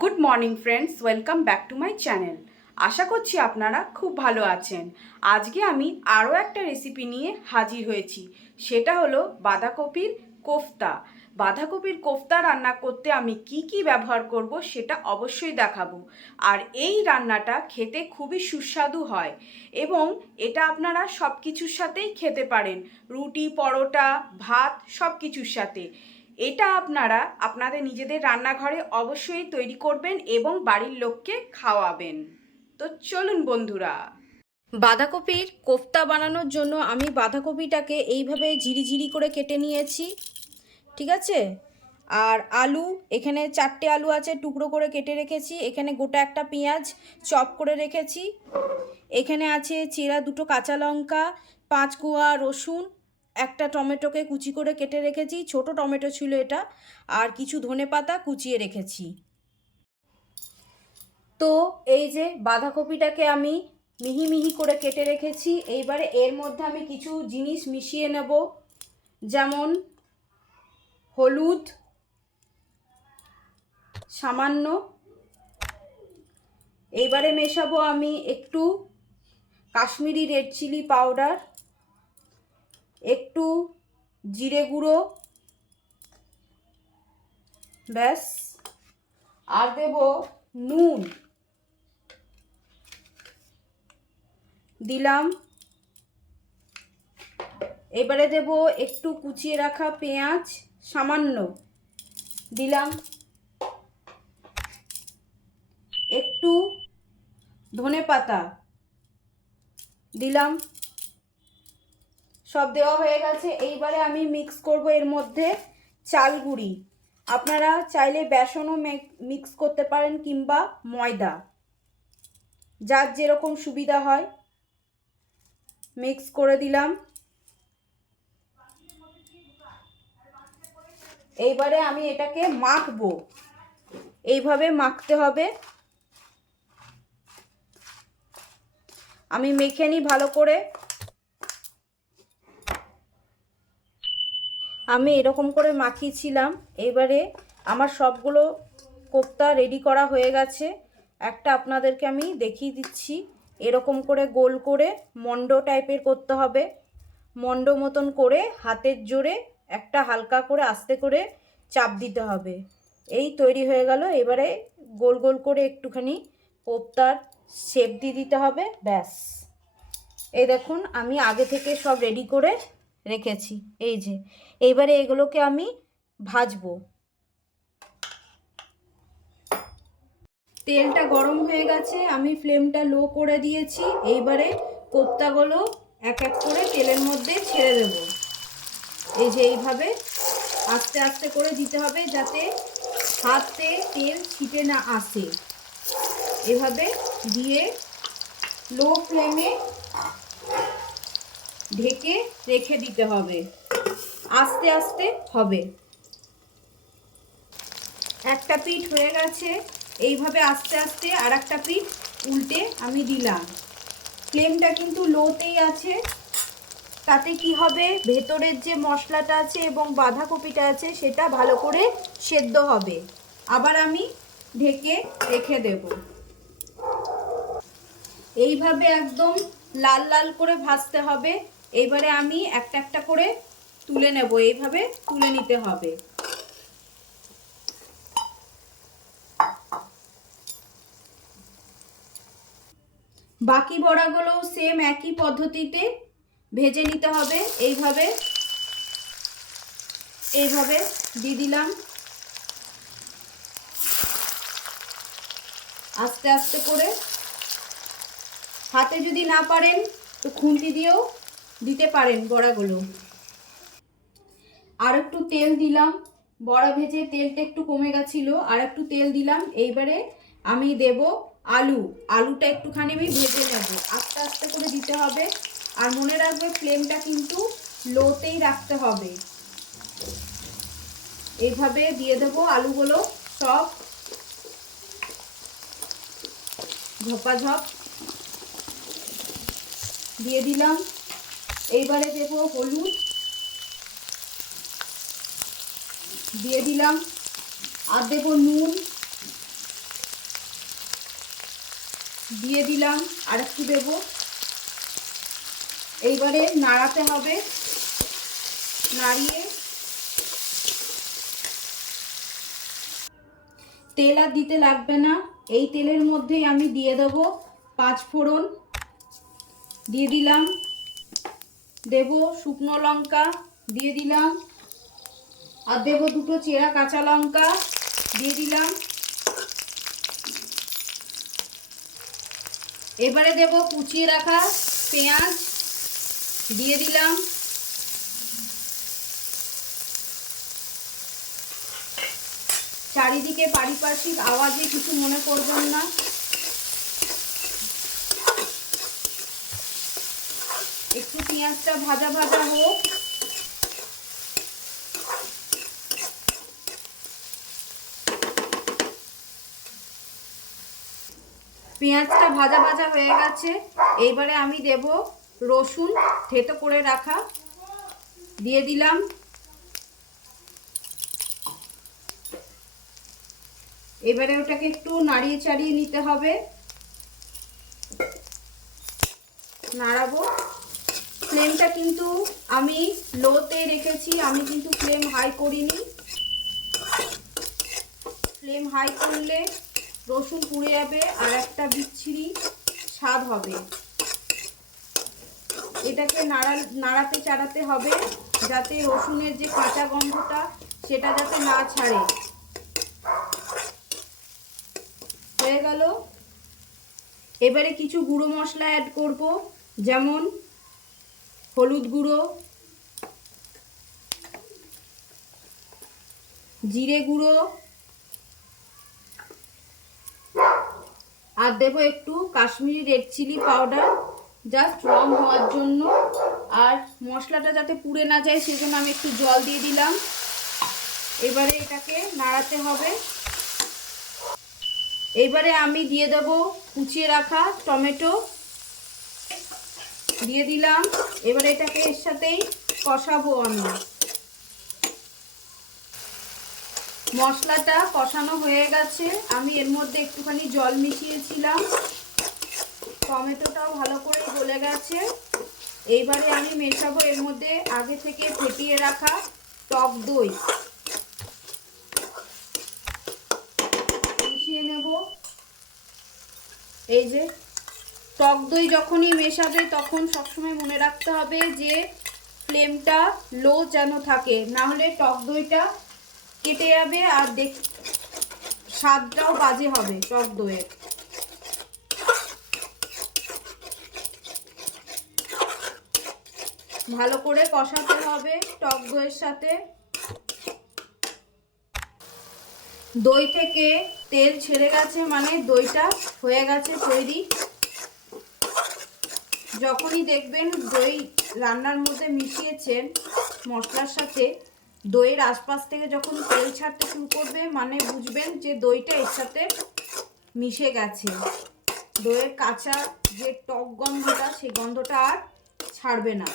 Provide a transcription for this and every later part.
Good morning friends welcome back to my channel আশা করছি আপনারা খুব ভালো আছেন। আজকে আমি আরও একটা রেসিপি নিয়ে হাজির হয়েছি। সেটা হলো বাঁধাকপির কোফতা। বাঁধাকপির কোফতা রান্না করতে আমি কি কি ব্যবহার করব সেটা অবশ্যই দেখাবো। আর এই রান্নাটা খেতে খুবই সুস্বাদু হয় এবং এটা আপনারা সব কিছুর সাথেই খেতে পারেন। রুটি, পরোটা, ভাত সব কিছুর সাথে। এটা আপনারা আপনাদের নিজেদের রান্নাঘরে অবশ্যই তৈরি করবেন এবং বাড়ির লোককে খাওয়াবেন। তো চলুন বন্ধুরা। বাঁধাকপির কোফতা বানানোর জন্য আমি বাঁধাকপিটাকে এইভাবে ঝিরিঝিরি করে কেটে নিয়েছি, ঠিক আছে? আর আলু, এখানে চারটে আলু আছে, টুকরো করে কেটে রেখেছি, এখানে গোটা একটা পেঁয়াজ চপ করে রেখেছি, এখানে আছে চেরা দুটো কাঁচা লঙ্কা, পাঁচ কুয়া রসুন একটা টমেটোকে কুচি করে কেটে রেখেছি, ছোট টমেটো ছিল এটা, আর কিছু ধনে পাতা কুচিয়ে রেখেছি। তো এই যে বাঁধাকপিটাকে আমি মিহি মিহি করে কেটে রেখেছি, এইবারে এর মধ্যে আমি কিছু জিনিস মিশিয়ে নেব, যেমন হলুদ, সামান্য। এইবারে মেশাবো আমি একটু কাশ্মীরি রেড চিলি পাউডার। একটু জিরে গুঁড়ো। ব্যাস। আর দেব নুন। দিলাম। এবারে দেব একটু কুচিয়ে রাখা পেঁয়াজ, সামান্য। দিলাম। একটু ধনে পাতা দিলাম। সব দেওয়া হয়ে গেছে। এইবারে আমি মিক্স করব এর মধ্যে চাল গুঁড়ি। আপনারা চাইলে বেসনও মিক্স করতে পারেন কিংবা ময়দা। যার যেরকম সুবিধা হয়। মিক্স করে দিলাম। এইবারে আমি এটাকে মাখবো। এইভাবে মাখতে হবে। আমি মেখে নিই ভালো করে। আমি এরকম করে মাখিয়েছিলাম। এবারে আমার সবগুলো কোপ্তা রেডি করা হয়ে গেছে। একটা আপনাদেরকে আমি দেখিয়ে দিচ্ছি। এরকম করে গোল করে মন্ড টাইপের করতে হবে। মন্ড মতন করে হাতের জোরে একটা হালকা করে আস্তে করে চাপ দিতে হবে। এই তৈরি হয়ে গেল। এবারে গোল গোল করে একটুখানি কোপ্তার শেপ দিয়ে দিতে হবে। ব্যাস। এই দেখুন, আমি আগে থেকে সব রেডি করে রেখেছি। এই যে, এইবারে এগুলোকে আমি ভাজবো। তেলটা গরম হয়ে গেছে, আমি ফ্লেমটা লো করে দিয়েছি। এইবারে কোপ্তাগুলো এক এক করে তেলের মধ্যে ছেড়ে দেব। এই যে, এইভাবে আস্তে আস্তে করে দিতে হবে যাতে হাতে তেল ছিটে না আসে। এভাবে দিয়ে লো ফ্লেমে ঢেকে রেখে দিতে হবে। আস্তে আস্তে হবে। একটা পিঠ হয়ে গেছে। এইভাবে আস্তে আস্তে আর একটা পিঠ উল্টে আমি দিলাম। ফ্লেমটা কিন্তু লোতেই আছে। তাতে কি হবে? ভেতরের যে মশলাটা আছে এবং বাঁধাকপিটা আছে, সেটা ভালো করে সেদ্ধ হবে। আবার আমি ঢেকে রেখে দেব। এইভাবে একদম লাল লাল করে ভাজতে হবে। এইবারে আমি একটা একটা করে তুলে নেব, এইভাবে তুলে নিতে হবে। বাকি বড়াগুলো সেম একই পদ্ধতিতে ভেজে নিতে হবে, এইভাবে এইভাবে দিয়ে দিলাম। আস্তে আস্তে করে। হাতে যদি না পারেন, তো খুন্তি দিয়েও দিতে পারেন বড়াগুলো। আর একটু তেল দিলাম। বড়া ভেজে তেলটা একটু কমে গেছিল, আর একটু তেল দিলাম। এইবারে আমি দেব আলু। আলুটা একটুখানি আমি ভেজে নেব। আস্তে আস্তে করে দিতে হবে। আর মনে রাখবে, ফ্লেমটা কিন্তু লোতেই রাখতে হবে। এইভাবে দিয়ে দেবো আলুগুলো সব। ঝপাঝপ দিয়ে দিলাম। এইবারে দেবো হলুদ। দিয়ে দিলাম। আর দেবো নুন। দিয়ে দিলাম। আর একটু দেবো। এইবারে নাড়াতে হবে। নাড়িয়ে। তেল আর দিতে লাগবে না। এই তেলের মধ্যেই আমি দিয়ে দেব পাঁচ ফোড়ন। দিয়ে দিলাম। দেব শুকনো লঙ্কা, দিয়ে দিলাম। আর দেব দুটো চেরা কাঁচা লঙ্কা, দিয়ে দিলাম। এবারে দেব কুচিয়ে রাখা পেঁয়াজ, দিয়ে দিলাম। চারিদিকে পারিপার্শ্বিক আওয়াজে কিছু মনে করবেন না একটু পেঁয়াজটা ভাজা ভাজা হোক। পেঁয়াজটা ভাজা ভাজা হয়ে গেছে। এইবারে আমি দেব রসুন থেতো করে রাখা। দিয়ে দিলাম। এবারে ওটাকে একটু নাড়িয়ে চাড়িয়ে নিতে হবে। নাড়াবো। ফ্লেমটা কিন্তু আমি লোতে রেখেছি, আমি কিন্তু ফ্লেম হাই করিনি। ফ্লেম হাই করলে রসুন পুড়ে যাবে আর একটা বিচ্ছিরি স্বাদ হবে। এটাকে নাড়া, নাড়াতে চাড়াতে হবে যাতে রসুনের যে কাঁচা গন্ধটা সেটা যাতে না ছাড়ে। হয়ে গেল। এবারে কিছু গুঁড়ো মশলা অ্যাড করব, যেমন হলুদ গুঁড়ো, জিরে গুঁড়ো, আর দেবো একটু Kashmiri red chili powder just রং হওয়ার জন্য। আর মশলাটা যাতে পুড়ে না যায়, সেজন্য আমি একটু জল দিয়ে দিলাম। এবারে এটাকে নাড়াতে হবে। এবারে আমি দিয়ে দেব কুচিয়ে রাখা টমেটো। দিয়ে দিলাম। এবার এটাকে এর সাথেই কষাবো আমি। মশলাটা কষানো হয়ে গেছে। আমি এর মধ্যে একটুখানি জল মিশিয়েছিলাম। টমেটোটাও ভালো করে গলে গেছে। এইবারে আমি মেশাবো এর মধ্যে আগে থেকে ফেটিয়ে রাখা টক দই। মিশিয়ে নেব। এই যে টক দই যখনই মেশাবে, তখন সবসময় মনে রাখতে হবে যে ফ্লেমটা লো যেন থাকে। না হলে টক দইটা কেটে যাবে আর দেখ, স্বাদটাও বাজে হবে টক দইয়ের। ভালো করে কষাতে হবে টক দইয়ের সাথে। দই থেকে তেল ছেড়ে গেছে মানে দইটা হয়ে গেছে তৈরি। যখনই দেখবেন দই রান্নার মধ্যে মিশিয়েছেন মশলার সাথে, দইয়ের আশপাশ থেকে যখন তেল ছাড়তে শুরু করবে মানে বুঝবেন যে দইটা এর সাথে মিশে গেছে। দইয়ের কাঁচা যে টক গন্ধটা, সেই গন্ধটা আর ছাড়বে না।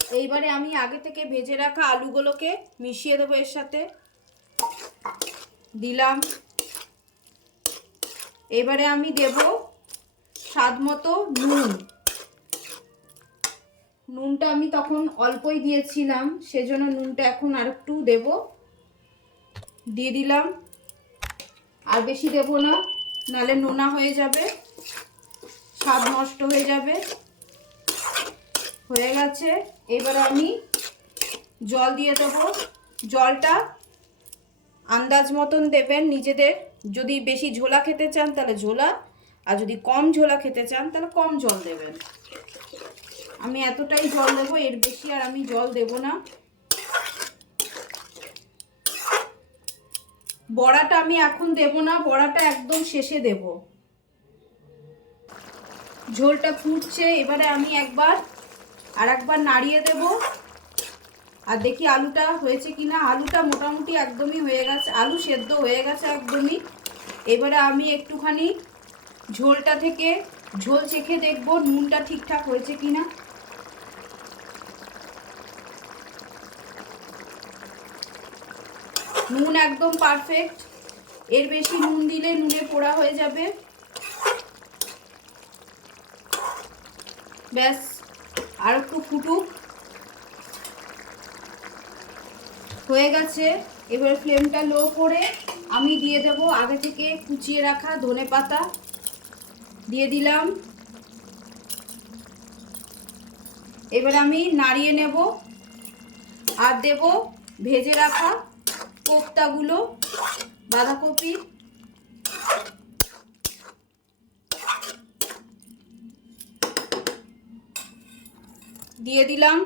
এইবারে আমি আগে থেকে ভেজে রাখা আলুগুলোকে মিশিয়ে দেবো এর সাথে। দিলাম। এবারে আমি দেব স্বাদ মতো নুন। নুনটা আমি তখন অল্পই দিয়েছিলাম, সেজন্য নুনটা এখন আর একটু দেব। দিয়ে দিলাম। আর বেশি দেব না, নালে নোনা হয়ে যাবে। স্বাদ নষ্ট হয়ে যাবে। হয়ে গেছে। এবার আমি জল দিয়ে দেবো। জলটা আন্দাজ মতন দেবেন নিজেদের। যদি বেশি ঝোলা খেতে চান, তাহলে ঝোলা। আর যদি কম ঝোলা খেতে চান, তাহলে কম জল দেবেন। আমি এতটাই জল দেবো, এর বেশি আর আমি জল দেব না। বড়াটা আমি এখন দেব না, বড়াটা একদম শেষে দেব। ঝোলটা ফুটছে, এবারে আমি একবার, আর একবার নাড়িয়ে দেব। আর দেখি আলুটা হয়েছে কিনা। আলুটা মোটামুটি একদমই হয়ে গেছে, আলু সেদ্ধ হয়ে গেছে একদমই। এবারে আমি একটুখানি ঝোলটা থেকে ঝোল চেখে দেখব নুনটা ঠিকঠাক হয়েছে কি না নুন একদম পারফেক্ট। এর বেশি নুন দিলে নুনে পোড়া হয়ে যাবে। ব্যাস, আর একটু ফুটুক। হয়ে গেছে। এবার ফ্লেমটা লো করে আমি দিয়ে দেব আগে থেকে কুচিয়ে রাখা ধনে পাতা দিয়ে দিলাম। এবার আমি নাড়িয়ে নেব আর দেব ভেজে রাখা কোপ্তাগুলো বাঁধাকপি। দিয়ে দিলাম।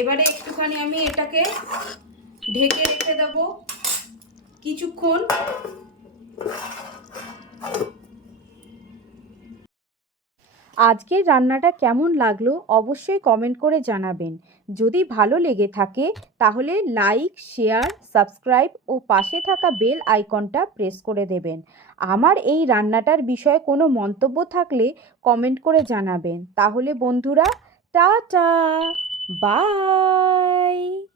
এবারে একটুখানি আমি এটাকে ঢেকে রেখে দেব কিছুক্ষণ। আজকের রান্নাটা কেমন লাগল অবশ্যই কমেন্ট করে জানাবেন। যদি ভালো লেগে থাকে, তাহলে লাইক শেয়ার সাবস্ক্রাইব ও পাশে থাকা বেল আইকনটা প্রেস করে দেবেন। আমার এই রান্নাটার বিষয়ে কোনো মন্তব্য থাকলে কমেন্ট করে জানাবেন। তাহলে বন্ধুরা, টাটা! Bye.